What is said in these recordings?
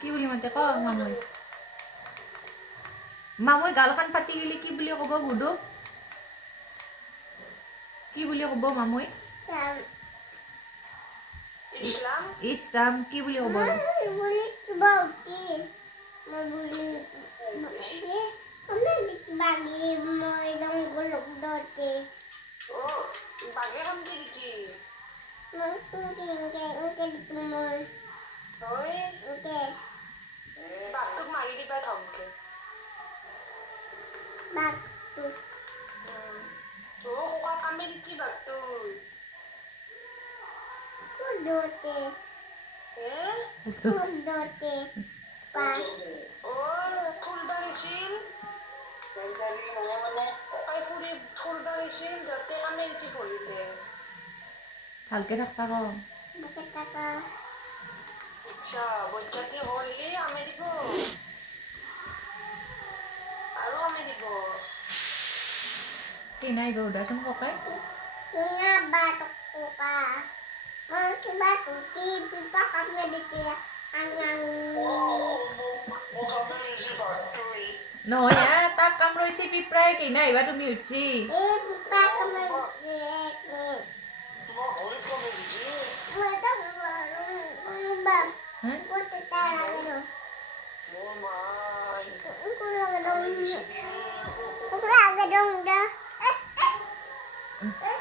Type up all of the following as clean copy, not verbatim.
কি বুলি মাতে ক মামুই মামুই গালখন পাতি গেলি কি বুলি ক'ব গুদুক কি বুলি ক'ব মামুই ইছৰাম কি বুলি ক'ব ভালকে থাকবা ক কি নাই বৌদাচোন ককাই নহয় তাক কাম ৰৈছে পিপৰাই কি নাই বা তুমি উঠছি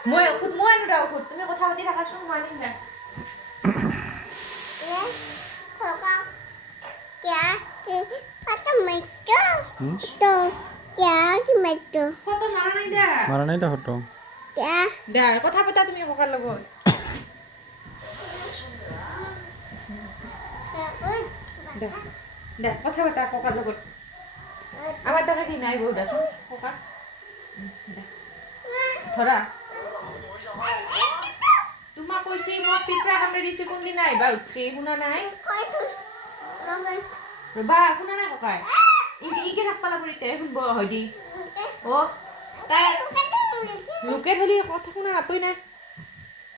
মই আনো দা ঔষধ তুমি কথা পাতি থাকাচোন মই আনিম দা মাৰা নাই দা ফটো দা কথা পাতা তুমি ককাৰ লগত দা কথা পাতা ককাৰ লগত আমাৰ তাকে কি নাই বৌদাচোন ককা ধৰা তোমাক কৈছি মোক পিপৰা কামড়ে দিছে কোনদিনা আহিবা উঠছি শুনা নাই ৰবা শুনা নাই ককাই ইকে থাকবা লাগব এতিয়া শুনব হয় দি অ তাই লোকে ধৰি কথা শুনা নাপাই না